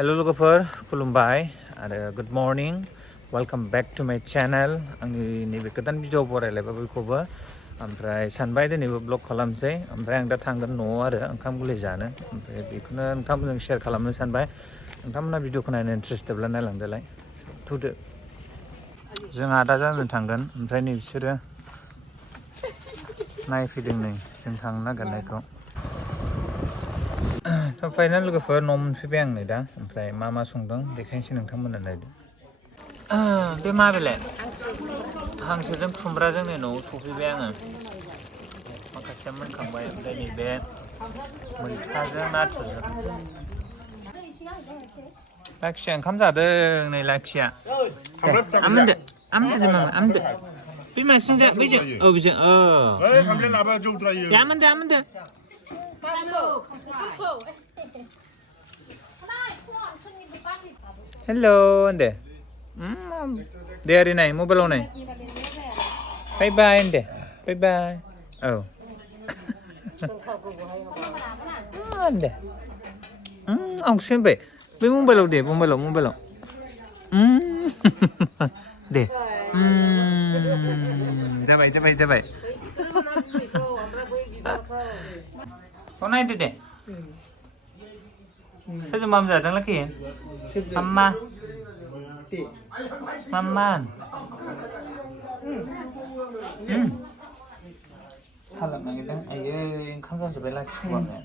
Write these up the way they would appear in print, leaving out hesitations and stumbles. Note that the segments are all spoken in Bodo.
Hello लोगोफोर खुलुमबाय आरो good morning welcome back to my channel आंनि नैबे गोदान भिडिअ बरायलायबाय बयखौबो ओमफ्राय सानबाय दिनैबो ब्लग खालामसै ओमफ्राय आं दा थांगोन न'आव आरो ओंखाम गोरलै जानो ओमफ्राय बेखौनो नोंथांमोनजों शेयार खालामनो सानबाय नोंथांमोना भिडिअखौ नायनो इन्ट्रेस्टेडब्ला नायलांदोलाय थुदो जों आदा जानो थांगोन ओमफ्राय नै बिसोरो नायफैदों नै जों थांनो नागिरनायखौ थ' फाइनाल लोगोफोर न' मोनफैबाय आं नै दा ओमफ्राय मा मा संदों देखायनोसै नोंथांमोननो नायदो बे मा बेलाय हांसोजों खुमब्राजों नै न'आव सफैबाय आङो माखासेया मोनखांबाय ओमफ्राय नैबे मैथाजों नाथुरजों लाखिया ओंखाम जादों नै लाखिया आमोनदो आमोनदो मामा आमोनदो बे मासिं जा बैजों औ बेजों आमोनदो आमोनदो हेलौ होनदे दे ओरै नाय मबाइलाव नाय बाय बाय होनदे बाय बाय औ होनदे आंखौसो होनबाय बे मबाइलाव दे मबाइलाव दे जाबाय अ नायदो दे सोरजों माम जादों लाखि मामा सालाद नागिरदों आयै ओंखाम जाजोब्बाय लाखिखौ आङो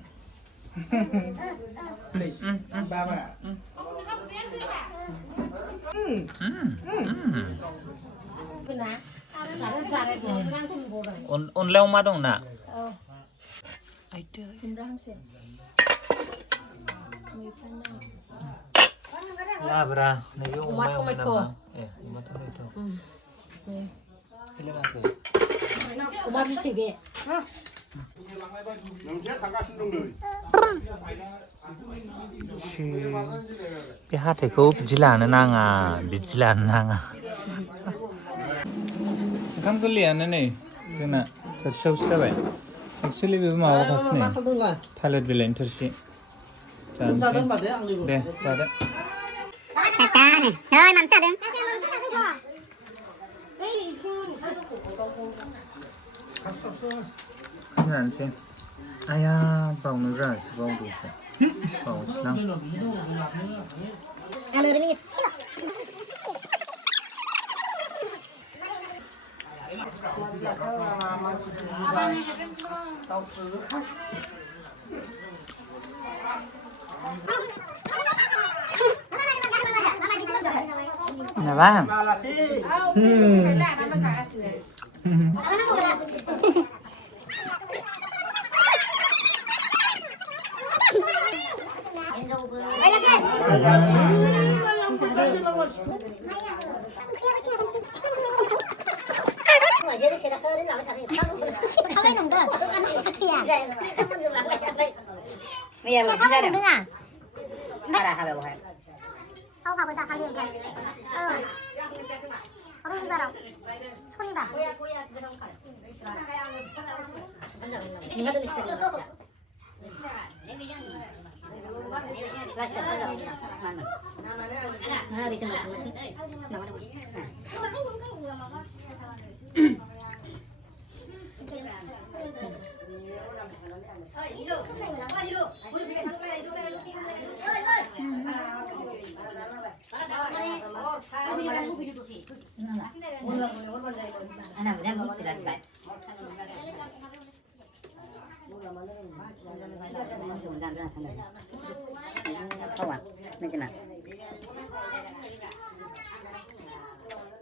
अनलायाव मा दं ना लाब्रा नैबे अमायाव नामा अमा टमेट' अमा बिथै बे बे हाथायखौ बिदि लानो नाङा ओंखाम गोरलैयानो नै जोंना थोरसियावसो जाबाय एक्सुवेलि बेबो माबाखासो नै थालिर बिलाइनि थोरसि जानोसै दे जादो जानोसै आया बावनो जासै बावदोसो बावसैलां Kenapa?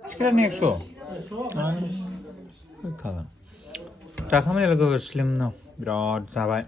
Sekarang ni ekso. Kalah. Cakap mana lagu slim no, berat sabai.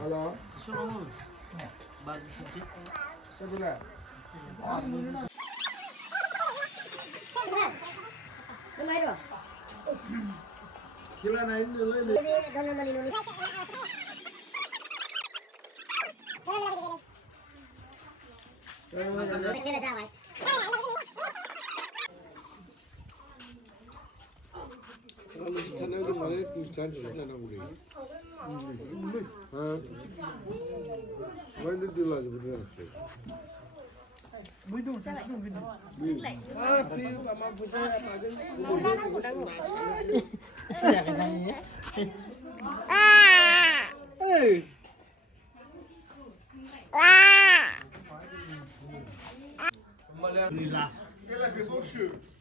Halo. Sebelah. Kila naik dulu ini.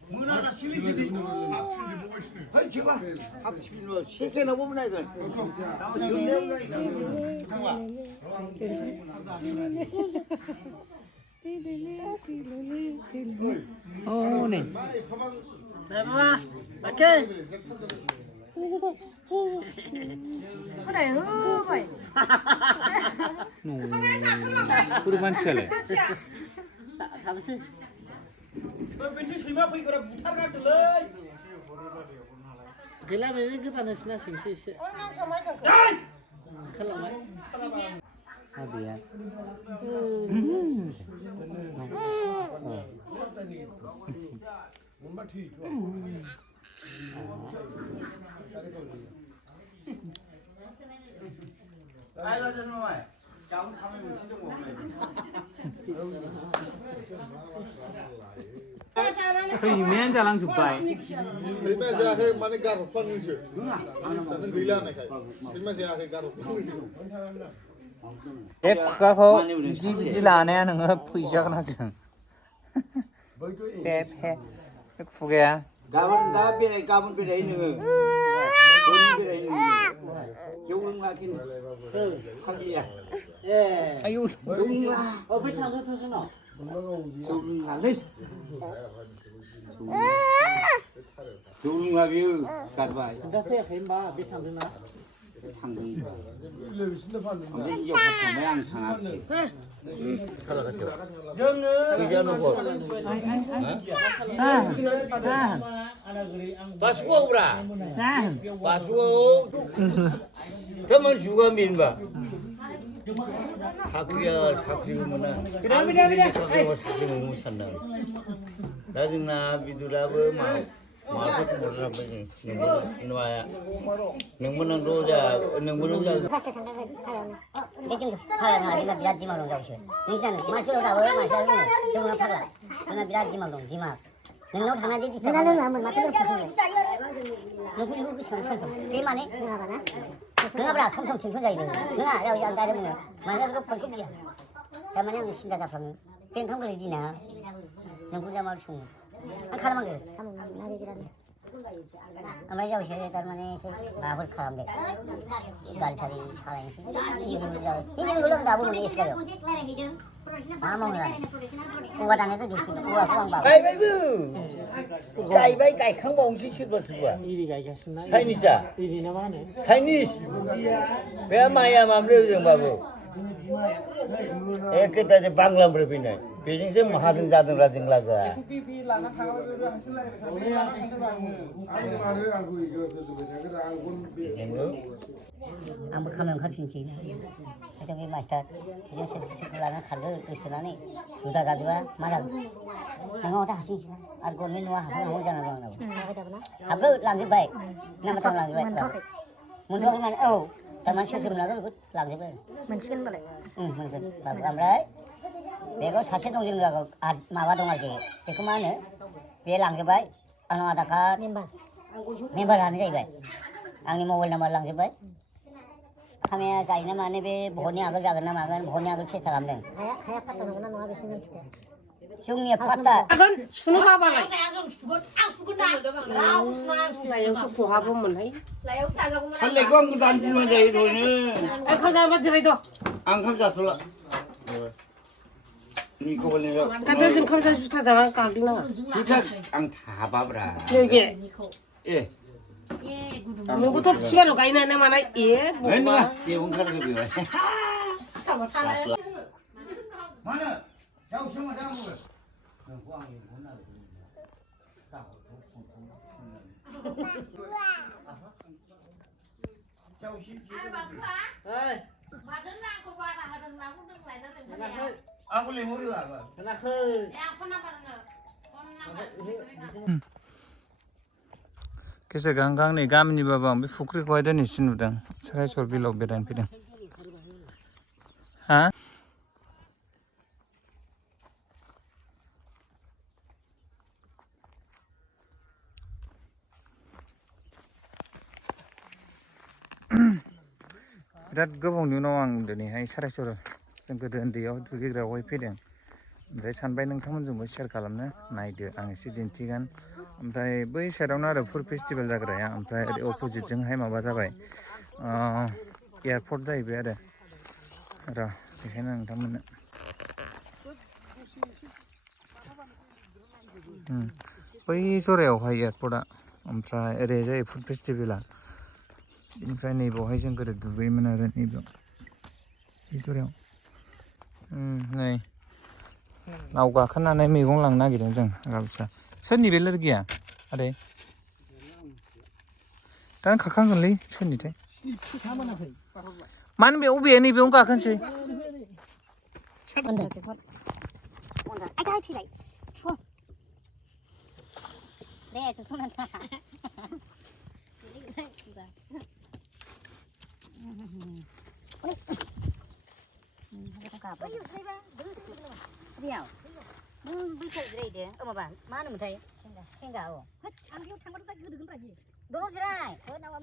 문화가 실리들이 헐지 봐. 합치면 세계나 보면 이거. 오, 네. 내봐. 오케이. 그래, 허벌. 우리 만철에. 당신. Gila ini kita nasi sih. Orang sama aja. Kalau mai. Ada ya. Ayolah jangan mai. Kamu kami mesti dong mau. Kayaknya jalan Dubai. Terima kasih mana garuk panggil. Sana gila nak kai. Terima kasih garuk panggil. Kau biji lana ya nengah puja kena jeng. Pepe, fuga. Kapan beda ini. Kapan beda ini. Jauh ngakin. Kali ya. Ayo. Jauh lah. Oh, betul betul sana. Jauh ngalir. Jauh ngabiu karbai. Dah kayak hemba betul sana. Tanggung. Ini jauh sampai yang sangat. Basuh ura. Basuh. Teman juga minba. Haknya mana? Haknya sana. Lagi bidulabe mau berapa ini? Noao. Nengmunan roja, nengmunan jalan. 대충 팔아나 리나 비라지 말로 잡으셔. 니산 마시로 가고 마시로 정말 팔아. 하나 비라지 말로 디마. 능력 하나 되지. 나는 한번 맞게 없어. 누구 누구 선선. 대만에 누가 봐나? 누가 봐라 성성 친손자 이런. 누가 여기 안 다르면 만나고 펀급이야. 자만양 신다 잡으면 된 통글이지나. 누구자 말 총. 안 가만 그. আমরা যাও সে তার মানে সে বাবুর খারাপ দেখ গাড়ি থারি ছাড়াই ini belum dah belum diis kali mau lah uang itu diisi uang bawa Kai bai kai khang bong si shit bas bua. Iri gaya sana. Chinese ah. Iri nama mana? Chinese. Be maya mamre jeng babu. Kita di Bangla berpindah. Beijing se mahadin jadeng rajeng laga. Ambil kami kan cincin. Itu ni master. Dia sekolah kalau sekolah ni sudah kadua malam. Kalau dah cincin, argon ni nuah hasil jangan orang nak. Aku lanjut baik. Nama tahu lanjut baik. Mundur ke mana? Oh, teman saya sebelum itu lanjut baik. Mention balik. Mention. Bagus amrai. Bego sahaja dong juga mawa dong lagi. Itu mana? Dia lanjut baik. Anu ada kan? Member anu jadi baik. Angin mau nama lanjut baik. खामाया गायना माने बे भटनि आगोल जागोन ना मागोन भटनि आगोल सेस्था खालामदों हाया फात्ता नंगौना नङा बेसोरनो खिथा जोंनिया फात्ता सुनो बाबालाय लायावसो खहाबोमोनहाय खालायखौ आंबो दानसिन मोनजायो दयनो ओंखाम जाबा जिरायद' आं ओंखाम जाथ'ला दाथ' जों ओंखाम जा जुथा जानानै गाग्लिनाङा जुथा आं थाबाब्रा नैबे ए नोंबोथ' सिबाल' गायनाय मानाय नङा जेबो ओंखाराखै बेवहाय मानो जावसो मोजां बुङो नोंखौ आं लेंहरनो नागिरदों आंखौ लेंहरो केसे गांगां नै गामिनिबाबो आं बे फुख्रिखौहाय दिनैसो नुदों सारायसर बिलाव बेरायनो फैदों हा बिराद गोबावनि उनाव आं दिनैहाय सारायसर जों गोदो उन्दैयाव दुगैग्रायावहाय फैदों ओमफ्राय सानबाय नोंथांमोनजोंबो शेयार खालामनो नायदो आं एसे दिन्थिगोन ओमफ्राय बै साइडआवनो आरो फुड फेस्टिभेल जाग्राया ओमफ्राय ओरै अपोजिटजोंहाय माबा जाबाय एयारपर्ट जाहैबाय आरो र' बेखायनो नोंथांमोननो बै जरायावहाय एयारपर्टआ ओमफ्राय ओरै जायो फुड फेस्टिभेला बेनिफ्राय नैबावहाय जों गोदो दुगैयोमोन आरो नैबेयाव बे जरायाव नै नाव गाखोनानै मैगं लांनो नागिरदों जों गाबसा सोरनि बे लोरगिया आदै दा खाखांगोनलै सोरनिथाय मानो बे अबे नैबेयावनो गाखोनोसै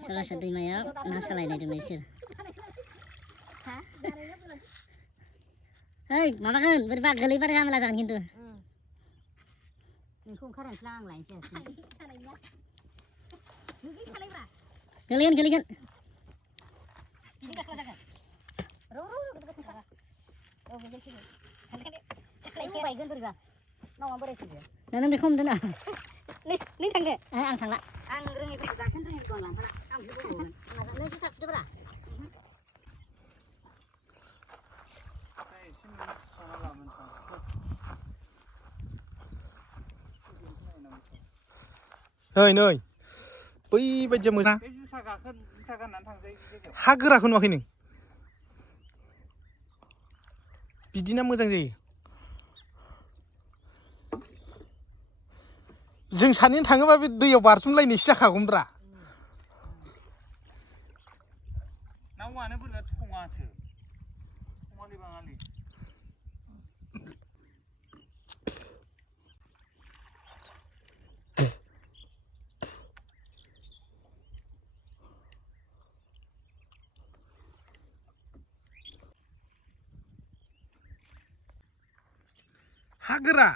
Salah दैमायाव ना सालायनाय दं बिसोर ओइ माबागोन बोरैबा गोलैबाथाय हामला जागोन खिन्थु नोंखौ ओंखारनोसै आं लायनोसै गोलैगोन नों बेखौ हमदों ना नों थांदो आं थांला आं रोङैफोरखौ गाखोनो रोङैफोरखौ आं लांफाला आं बिखौ बबावगोन नोंसो थाबदोब्रा नै बै बायदिया मोजां जुथा गाननानै थांजायो हा गोराखौ नुवाखै नों बिदिना मोजां जायो जों सानैजों थाङोबा बे दैयाव बारसोमलायनायसो जाखागौमोनब्रा नावानो बोरैबा थङासो थङालि बाङालि हा गोरा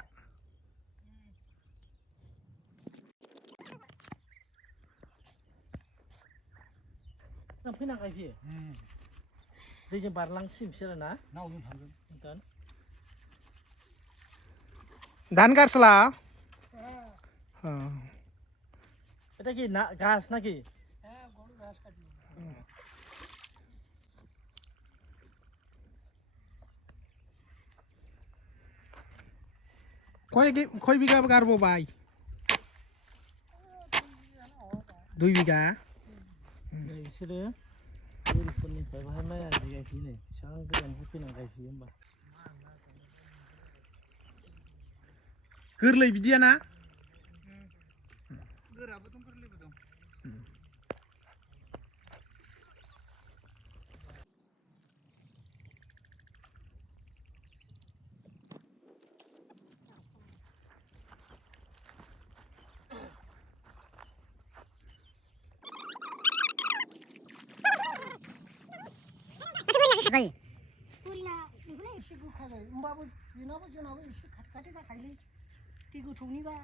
फैनांगायसै दैजों बारलांसिम बिसोरो ना नावजों थांगोन दान गारसला এটা কি না গাছ নাকি कय बिगा गारबोबाय 2 बिगा बिसोरो बोरिफोरनिफ्राय बाहाय माइ आरि गायफैयो नै बेसेबां गोजाननिफ्राय फैनानै गायफैयो होमबा गोरलै बिदियाना गोराबो दं गोरलैबो दं जायो बोरिना बेखौलाय एसे गोखा जायो होमबाबो बेनाबो जोंनाबो एसे खाथि जाखायोलै दै गोथौनिबा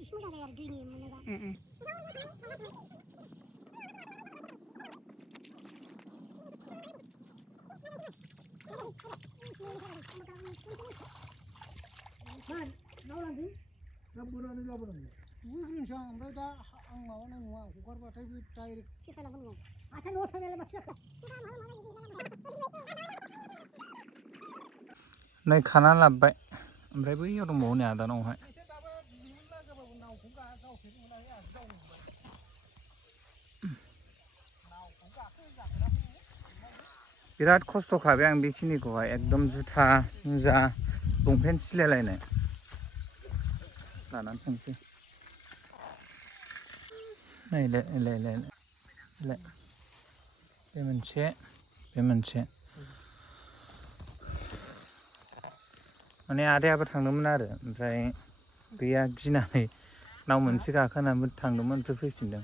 एसे मोजां जायो आरो दैनि मोनोबा लाबोनानै लाबोनांगौ बुग्रिनोसै आं ओमफ्राय दा आं माबानाय नङा हगारबाथाय बे डाइरेक्ट सेखालांगोन नङा आथा न'आव थांनायालाय बाखि जाखा नै खाना लाबोबाय ओमफ्राय बैयाव दंबावो नै आदानावहाय बिराद खस्थ' खाबाय आं बेखिनिखौहाय एकदम जुथा मुजा लंपेन्ट सिलायलायनाय लानानै थांसै नायलाय बे मोनसे माने आदायाबो थांदोंमोन आरो ओमफ्राय गैया गिनानै नाव मोनसे गाखोनानैबो थांदोंमोन ओमफ्राय फैफिनदों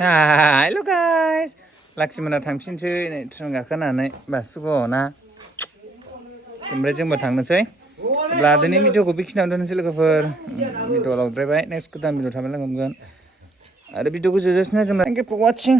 हेल' गाइस लाखिमोना थांफिनसै नै ट्रेन गाखोनानै बासुगावआव ना ओमफ्राय जोंबो थांनोसै अब्ला दिनै भिडिअखौ बेखिनियावनो दोननोसै लोगोफोर भिडिअ लावद्रायबाय नेक्स्ट गोदान भिडिअ थाबा लोगो मोनगोन आरो भिडिअखौ जोबजासिम नायदोंमोन थेंक इउ फर वाचिं